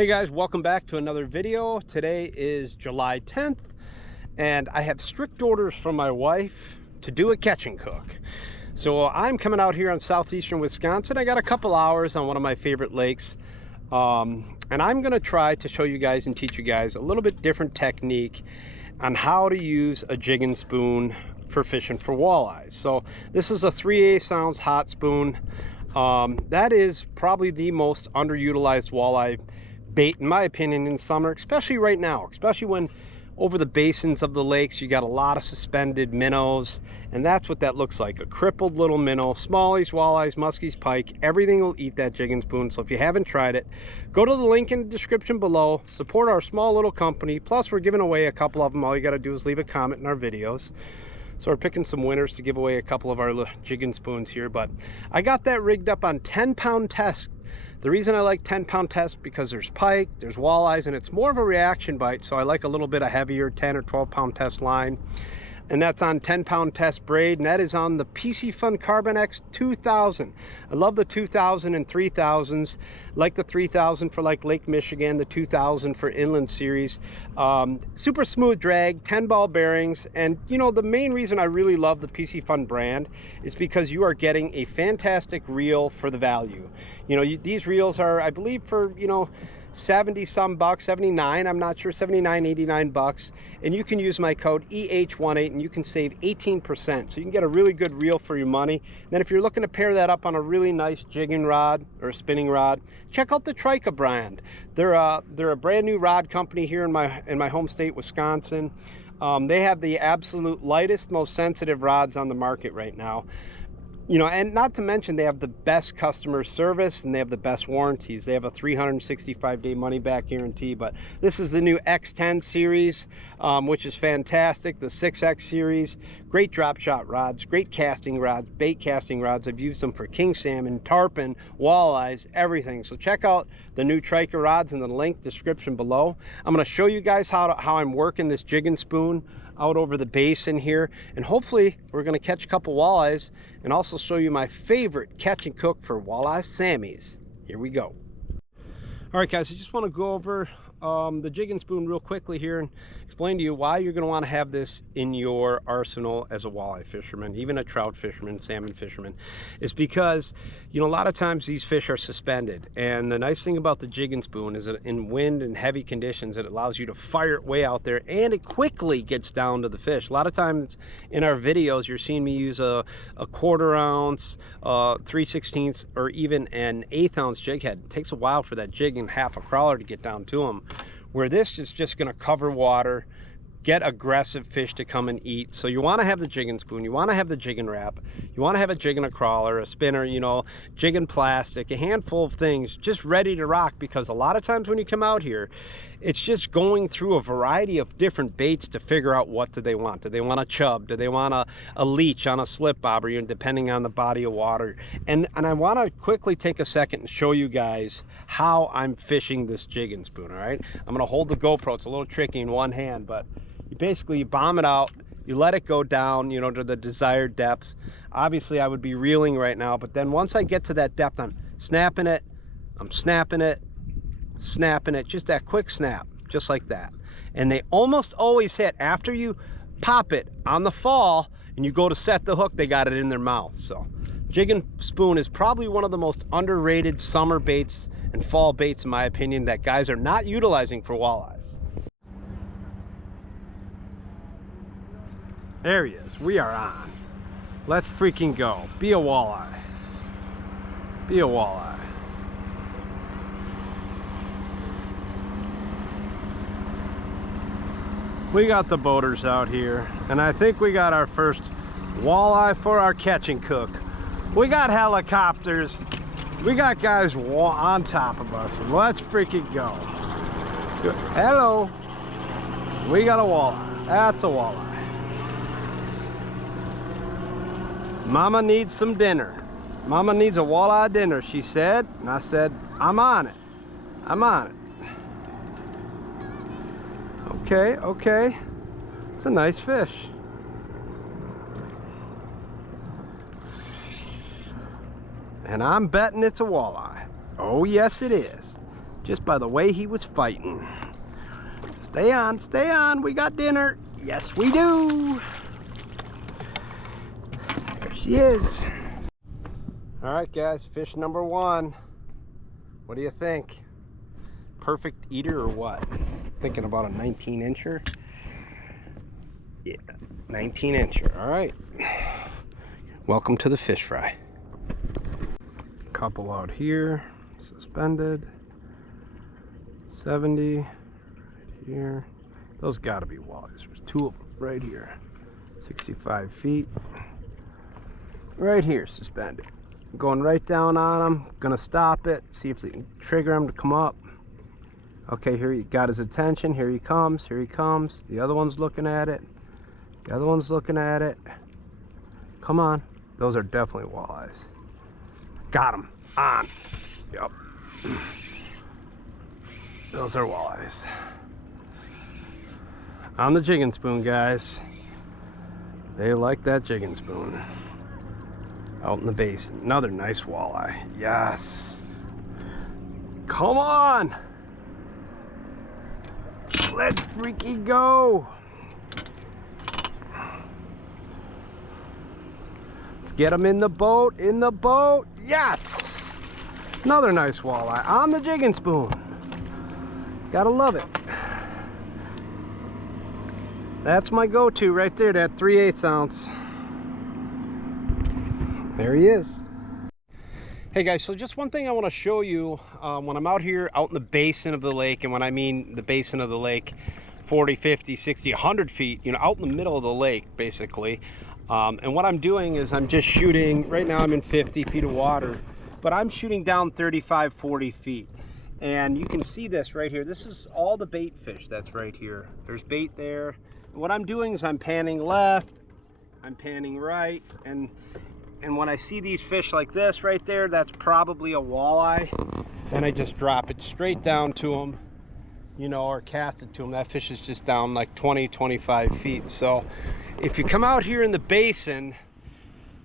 Hey guys, welcome back to another video. Today is July 10th and I have strict orders from my wife to do a catch and cook. So I'm coming out here on southeastern Wisconsin. I got a couple hours on one of my favorite lakes, and I'm going to try to show you guys and teach you guys a little bit different technique on how to use a jigging spoon for fishing for walleyes. So this is a 3/8 ounce hot spoon. That is probably the most underutilized walleye bait in my opinion in summer, especially right now, especially when over the basins of the lakes you got a lot of suspended minnows, and that's what that looks like, a crippled little minnow. Smallies, walleyes, muskies, pike, everything will eat that jigging spoon. So if you haven't tried it, go to the link in the description below, support our small little company. Plus we're giving away a couple of them. All you got to do is leave a comment in our videos. So we're picking some winners to give away a couple of our jigging spoons here. But I got that rigged up on 10-pound test. The reason I like 10-pound test because there's pike, there's walleyes, and it's more of a reaction bite. So I like a little bit of heavier 10 or 12-pound test line. And that's on 10-pound test braid, and that is on the Piscifun Carbon X 2000. I love the 2000 and 3000s. Like the 3000 for like Lake Michigan, the 2000 for Inland Series. Super smooth drag, 10-ball bearings, and you know, the main reason I really love the Piscifun brand is because you are getting a fantastic reel for the value. You know, these reels are, I believe, for, you know, 70 some bucks, 79, I'm not sure, 79, 89 bucks, and you can use my code EH18 and you can save 18%. So you can get a really good reel for your money. And then if you're looking to pair that up on a really nice jigging rod or spinning rod, check out the Trika brand. They're a brand new rod company here in my home state, Wisconsin. They have the absolute lightest, most sensitive rods on the market right now. You know, and not to mention they have the best customer service and they have the best warranties. They have a 365-day money-back guarantee. But this is the new X10 series, which is fantastic. The 6X series, great drop shot rods, great casting rods, bait casting rods. I've used them for king salmon, tarpon, walleyes, everything. So check out the new Trika rods in the link description below. I'm going to show you guys how I'm working this jigging spoon out over the basin here, and hopefully we're going to catch a couple walleyes and also show you my favorite catch and cook for walleye sammies. Here we go. All right guys, I just want to go over the jigging spoon real quickly here and explain to you why you're going to want to have this in your arsenal as a walleye fisherman, even a trout fisherman, salmon fisherman. Is because, you know, a lot of times these fish are suspended, and the nice thing about the jigging spoon is that in wind and heavy conditions it allows you to fire it way out there and it quickly gets down to the fish. A lot of times in our videos you're seeing me use a 1/4 ounce, 3/16, or even an 1/8 ounce jig head. It takes a while for that jig and half a crawler to get down to them, where this is just going to cover water, get aggressive fish to come and eat. So you want to have the jigging spoon, you want to have the jigging wrap, you want to have a jig and a crawler, a spinner, you know, jigging plastic, a handful of things just ready to rock. Because a lot of times when you come out here, it's just going through a variety of different baits to figure out what do they want. Do they want a chub? Do they want a leech on a slip bobber, you know, depending on the body of water? And I want to quickly take a second and show you guys how I'm fishing this jigging spoon. All right, I'm going to hold the GoPro. It's a little tricky in one hand, but you bomb it out, you let it go down, you know, to the desired depth. Obviously I would be reeling right now, but then once I get to that depth, I'm snapping it, I'm snapping it, snapping it, just that quick snap, just like that. And they almost always hit after you pop it on the fall and you go to set the hook, they got it in their mouth. So jigging spoon is probably one of the most underrated summer baits and fall baits in my opinion that guys are not utilizing for walleyes. There he is. We are on. Let's freaking go. Be a walleye. Be a walleye. We got the boaters out here, and I think we got our first walleye for our catch and cook. We got helicopters. We got guys on top of us. Let's freaking go. Hello. We got a walleye. That's a walleye. Mama needs some dinner. Mama needs a walleye dinner, she said. And I said, I'm on it. I'm on it. Okay, okay. It's a nice fish. And I'm betting it's a walleye. Oh, yes, it is. just by the way he was fighting. Stay on, we got dinner. Yes, we do. There she is. All right, guys, fish number one. What do you think? Perfect eater or what? Thinking about a 19-incher. Yeah, 19-incher. All right. Welcome to the fish fry. Couple out here, suspended. 70 right here. Those got to be walleyes. There's two of them right here. 65 feet. Right here, suspended. Going right down on them. Gonna stop it. See if they can trigger him to come up. Okay, here he got his attention. Here he comes. Here he comes. The other one's looking at it. The other one's looking at it. Come on. Those are definitely walleyes. Got him. On. Yep. Those are walleyes. On the jigging spoon, guys. They like that jigging spoon. Out in the basin. Another nice walleye. Yes. Come on. Let's freaky go. Let's get them in the boat. In the boat. Yes. Another nice walleye on the jigging spoon. Gotta love it. That's my go-to right there, that 3/8 ounce. There he is. Hey guys, so just one thing I want to show you when I'm out here out in the basin of the lake, and when I mean the basin of the lake, 40, 50, 60, 100 feet, you know, out in the middle of the lake basically. And what I'm doing is I'm just shooting, right now I'm in 50 feet of water, but I'm shooting down 35, 40 feet. And you can see this right here. This is all the bait fish that's right here. There's bait there. And what I'm doing is I'm panning left, I'm panning right, and when I see these fish like this right there, that's probably a walleye. Then I just drop it straight down to them, you know, or cast it to them. That fish is just down like 20, 25 feet. So if you come out here in the basin,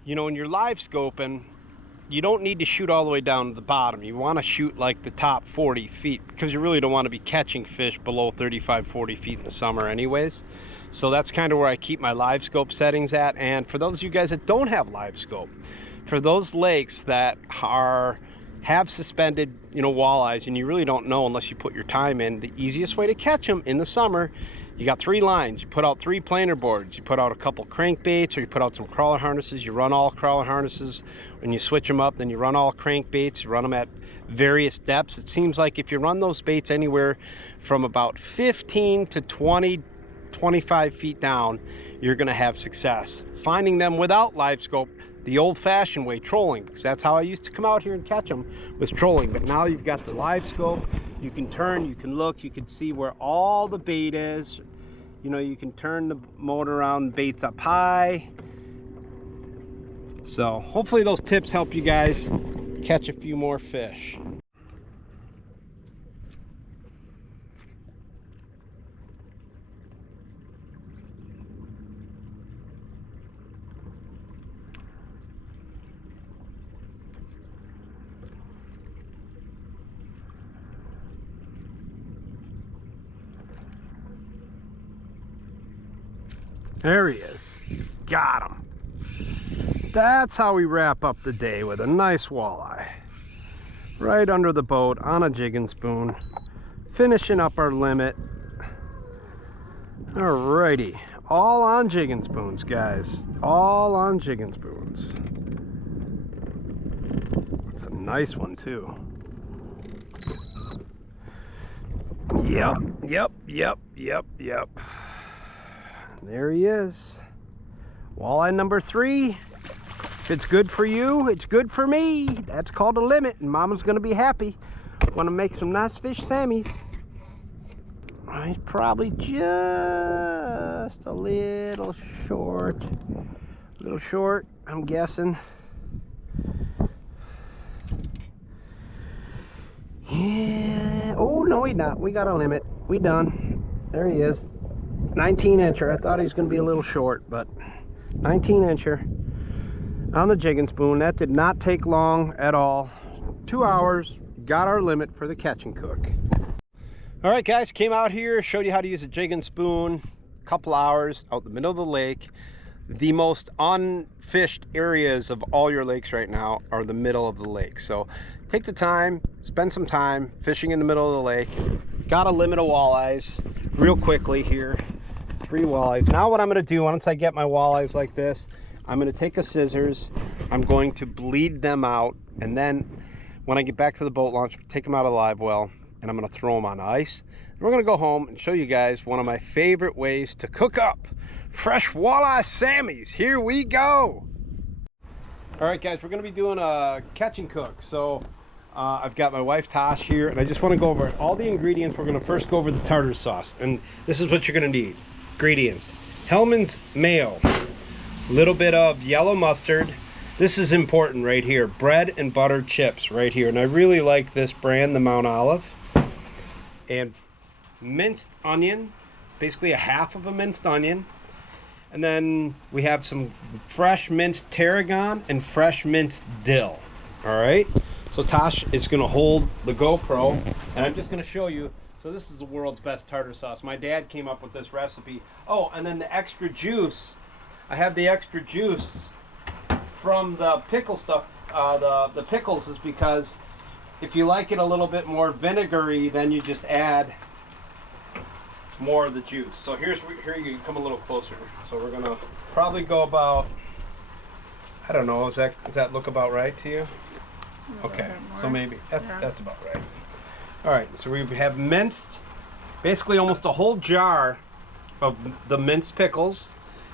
you know, and you're live scoping, you don't need to shoot all the way down to the bottom. You want to shoot like the top 40 feet because you really don't want to be catching fish below 35, 40 feet in the summer anyways. So that's kind of where I keep my live scope settings at. And for those of you guys that don't have live scope, for those lakes that have suspended, you know, walleyes, and you really don't know unless you put your time in, the easiest way to catch them in the summer, you got 3 lines. You put out 3 planer boards, you put out a couple crankbaits, or you put out some crawler harnesses. You run all crawler harnesses. When you switch them up, then you run all crankbaits. You run them at various depths. It seems like if you run those baits anywhere from about 15 to 20, 25 feet down, you're going to have success finding them without live scope the old-fashioned way, trolling, because that's how I used to come out here and catch them, was trolling. But now you've got the live scope. You can turn, you can look, you can see where all the bait is. You know, you can turn the motor around, baits up high. So hopefully those tips help you guys catch a few more fish. There he is. Got him. That's how we wrap up the day, with a nice walleye. Right under the boat on a jigging spoon. Finishing up our limit. Alrighty. All on jigging spoons, guys. All on jigging spoons. It's a nice one, too. Yep. There he is. Walleye number 3. If it's good for you, it's good for me. That's called a limit, and Mama's gonna be happy. Want to make some nice fish sammies. He's probably just a little short. I'm guessing. Yeah. Oh no, he's not. We got a limit. We done. There he is. 19-incher. I thought he was going to be a little short, but 19-incher on the jigging spoon. That did not take long at all. 2 hours, got our limit for the catch and cook. All right, guys, came out here, showed you how to use a jig and spoon. Couple hours out in the middle of the lake. The most unfished areas of all your lakes right now are the middle of the lake. So take the time, spend some time fishing in the middle of the lake. Got a limit of walleyes real quickly here. 3 walleyes. Now what I'm going to do, once I get my walleyes like this, I'm going to take a scissors. I'm going to bleed them out, and then when I get back to the boat launch, take them out of the live well, and I'm going to throw them on ice. And we're going to go home and show you guys one of my favorite ways to cook up fresh walleye sammies. Here we go. All right, guys, we're going to be doing a catch and cook. So I've got my wife Tosh here, and I just want to go over all the ingredients. We're going to first go over the tartar sauce, and this is what you're going to need. Ingredients: Hellman's mayo, a little bit of yellow mustard. This is important right here. Bread and butter chips right here, and I really like this brand, the Mount Olive. And minced onion, basically a half of a minced onion. And then we have some fresh minced tarragon and fresh minced dill. All right, so Tosh is going to hold the GoPro, and I'm just going to show you. So this is the world's best tartar sauce. My dad came up with this recipe. Oh, and then the extra juice. I have the extra juice from the pickle stuff. The pickles is because if you like it a little bit more vinegary, then you just add more of the juice. So here you come a little closer. So we're gonna probably go about, I don't know, does that look about right to you? Okay, so maybe that's about right. All right, so we have minced, basically almost a whole jar of the minced pickles.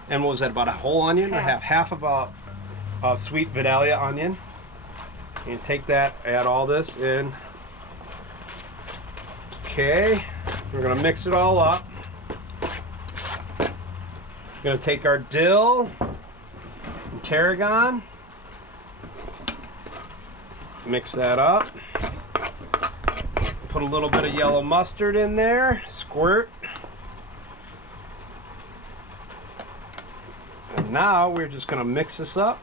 And what was that, about a whole onion? I have half of a sweet Vidalia onion. You take that, add all this in. Okay, we're gonna mix it all up. We're gonna take our dill and tarragon, mix that up. Put a little bit of yellow mustard in there, squirt. And now we're just gonna mix this up.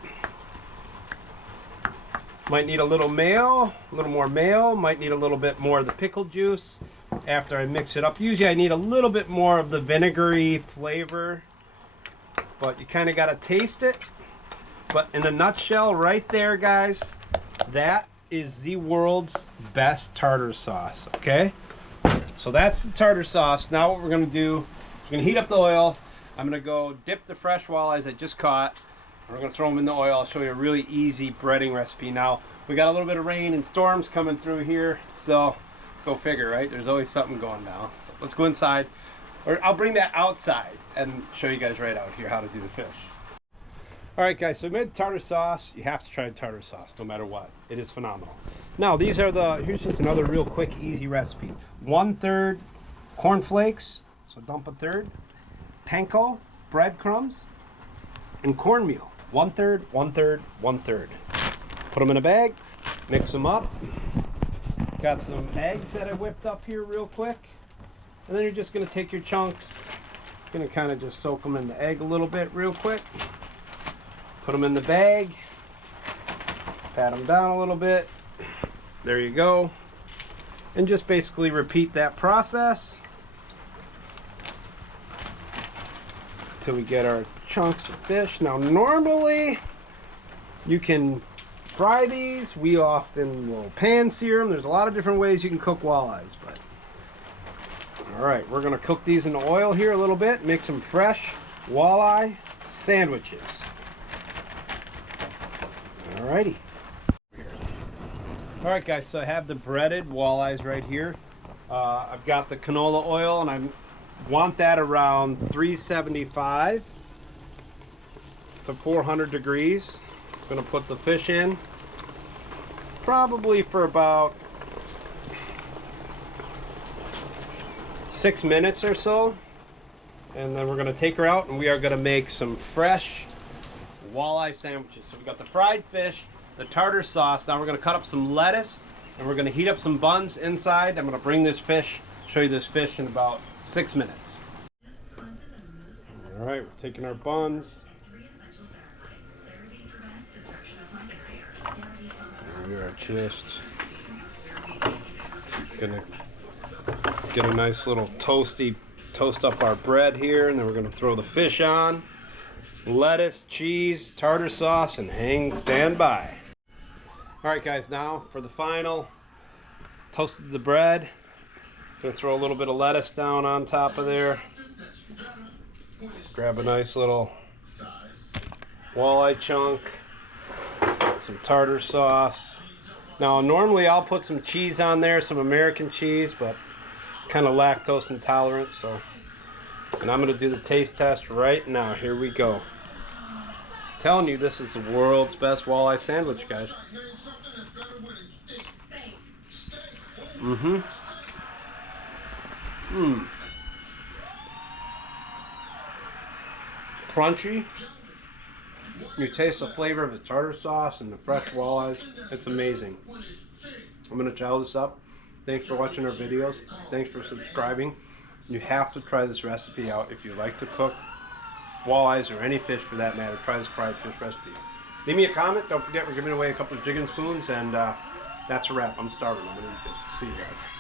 Might need a little mayo, a little more mayo, might need a little bit more of the pickle juice after I mix it up. Usually I need a little bit more of the vinegary flavor, but you kind of got to taste it. But in a nutshell, right there, guys, that is the world's best tartar sauce, okay? So that's the tartar sauce. Now what we're going to do, we're going to heat up the oil. I'm going to go dip the fresh walleyes I just caught. We're going to throw them in the oil. I'll show you a really easy breading recipe. Now, we got a little bit of rain and storms coming through here, so go figure, right? There's always something going down. So let's go inside, or I'll bring that outside and show you guys right out here how to do the fish. All right, guys, so I made tartar sauce. You have to try tartar sauce no matter what. It is phenomenal. Now, here's just another real quick, easy recipe. 1/3 cornflakes, so dump a third. Panko, breadcrumbs, and cornmeal. 1/3, 1/3, 1/3. Put them in a bag, mix them up. Got some eggs that I whipped up here real quick. And then you're just gonna take your chunks, gonna kind of just soak them in the egg a little bit real quick. Put them in the bag, pat them down a little bit. There you go. And just basically repeat that process until we get our chunks of fish. Now normally you can fry these. We often will pan sear them. There's a lot of different ways you can cook walleyes, but all right, we're gonna cook these in the oil here a little bit, make some fresh walleye sandwiches. All righty. All right, guys, so I have the breaded walleyes right here. I've got the canola oil, and I want that around 375 to 400 degrees. I'm gonna put the fish in probably for about 6 minutes or so, and then we're gonna take her out and we are gonna make some fresh walleye sandwiches. So we got the fried fish, the tartar sauce. Now we're gonna cut up some lettuce and we're gonna heat up some buns inside. I'm gonna bring this fish, show you this fish in about 6 minutes. All right, we're taking our buns. We are just Gonna get a nice little toast up our bread here, and then we're gonna throw the fish on. Lettuce, cheese, tartar sauce, and stand by. All right, guys, now for the final. Toasted the bread. Gonna throw a little bit of lettuce down on top of there. Grab a nice little walleye chunk. Some tartar sauce. Now, normally I'll put some cheese on there, some American cheese, but kind of lactose intolerant, so. And I'm gonna do the taste test right now. Here we go. Telling you, this is the world's best walleye sandwich, guys. Crunchy. You taste the flavor of the tartar sauce and the fresh walleyes. It's amazing. I'm gonna chow this up. Thanks for watching our videos. Thanks for subscribing. You have to try this recipe out if you like to cook walleyes or any fish for that matter. Try this fried fish recipe. Leave me a comment. Don't forget, we're giving away a couple of jigging spoons, and that's a wrap. I'm starving. I'm gonna eat this. See you guys.